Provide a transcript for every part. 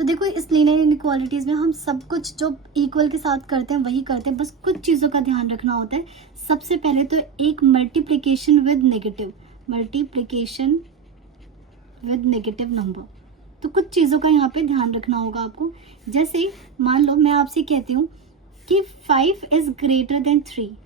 तो देखो इस लीनियर इनइक्वालिटीज़ में हम सब कुछ जो इक्वल के साथ करते हैं वही करते हैं, बस कुछ चीज़ों का ध्यान रखना होता है। सबसे पहले तो एक multiplication with negative, multiplication with negative number, तो कुछ चीज़ों का यहाँ पे ध्यान रखना होगा आपको। जैसे मान लो मैं आपसे कहती हूँ कि 5 इज़ ग्रेटर देन 3,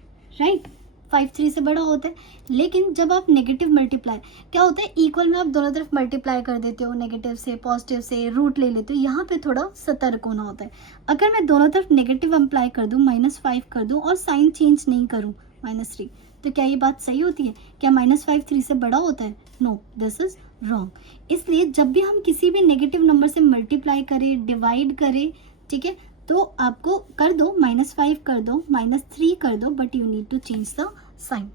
राइट, 5 3 से बड़ा होता है। लेकिन जब आप नेगेटिव मल्टीप्लाई, क्या होता है इक्वल में आप दोनों तरफ मल्टीप्लाई कर देते हो, नेगेटिव से पॉजिटिव से रूट ले लेते हो, यहाँ पे थोड़ा सतर्क होना होता है। अगर मैं दोनों तरफ नेगेटिव अप्लाई कर दूँ, -5 कर दूँ और साइन चेंज नहीं करूँ -3, तो क्या ये बात सही होती है? क्या -5 3 से बड़ा होता है? No, this is wrong. इसलिए जब भी हम किसी भी नेगेटिव नंबर से मल्टीप्लाई करें, डिवाइड करें, ठीक है, तो आपको कर दो -5 कर दो, -3 कर दो, but you need to change the sign,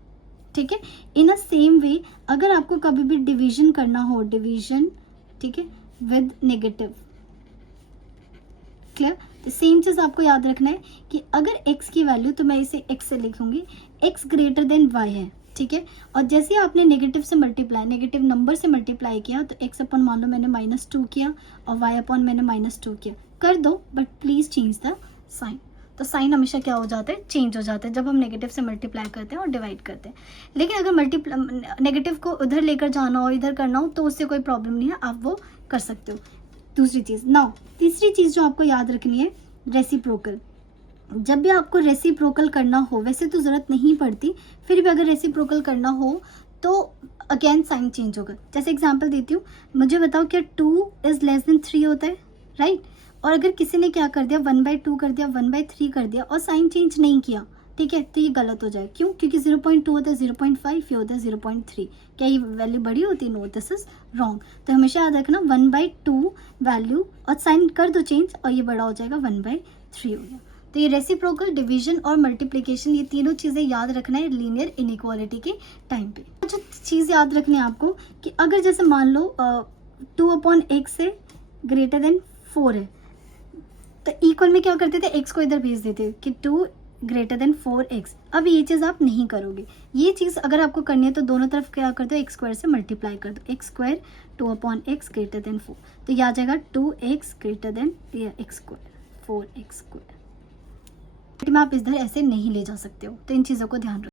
ठीक है। इन अ सेम वे अगर आपको कभी भी डिवीजन करना हो, डिवीजन, ठीक है, विद नेगेटिव, क्लियर, तो सेम चीज आपको याद रखना है कि अगर x की वैल्यू, तो मैं इसे x से लिखूंगी, x ग्रेटर देन y है, ठीक है, और जैसे आपने नेगेटिव से मल्टीप्लाई, नेगेटिव नंबर से मल्टीप्लाई किया, तो x अपन मान लो मैंने -2 किया और y अपन मैंने -2 किया, कर दो, but please change the sign. तो साइन हमेशा क्या हो जाता है, चेंज हो जाता है जब हम नेगेटिव से मल्टीप्लाई करते हैं और डिवाइड करते हैं। लेकिन अगर नेगेटिव को उधर लेकर जाना हो, इधर करना हो, तो उससे कोई प्रॉब्लम नहीं है, आप वो कर सकते हो। दूसरी चीज़, नाउ तीसरी चीज़ जो आपको याद रखनी है, रेसिप्रोकल। जब भी आपको रेसिप्रोकल करना हो, वैसे तो ज़रूरत नहीं पड़ती, फिर भी अगर रेसिप्रोकल करना हो तो अगेन साइन चेंज होगा। जैसे एग्जांपल देती हूँ, मुझे बताओ क्या 2 इज़ लेस देन 3 होता है, राइट, और अगर किसी ने क्या कर दिया 1/2 कर दिया, 1/3 कर दिया और साइन चेंज नहीं किया, ठीक है, तो ये गलत हो जाए। क्यों? क्योंकि 0.2 होता है 0.5, ये होता है 0.3। क्या ये वैल्यू बड़ी होती है? No, this is wrong. तो हमेशा याद रखना 1/2 वैल्यू और साइन कर दो चेंज और ये बड़ा हो जाएगा 1/3 हो गया। तो ये रेसिप्रोकल, डिवीजन और मल्टीप्लिकेशन, ये तीनों चीज़ें याद रखना है लीनियर इनइक्वालिटी के टाइम पे। जो चीज़ याद रखनी है आपको कि अगर जैसे मान लो 2/x से ग्रेटर देन 4 है, तो इक्वल में क्या करते थे, x को इधर भेज देते कि 2 ग्रेटर देन 4x। अब ये चीज़ आप नहीं करोगे। ये चीज़ अगर आपको करनी है तो दोनों तरफ क्या कर दो, x² से मल्टीप्लाई कर दो, x² 2/x ग्रेटर देन 4, तो ये आ जाएगा 2x greater than x², 4x²। में आप इधर ऐसे नहीं ले जा सकते हो, तो इन चीज़ों को ध्यान रखो।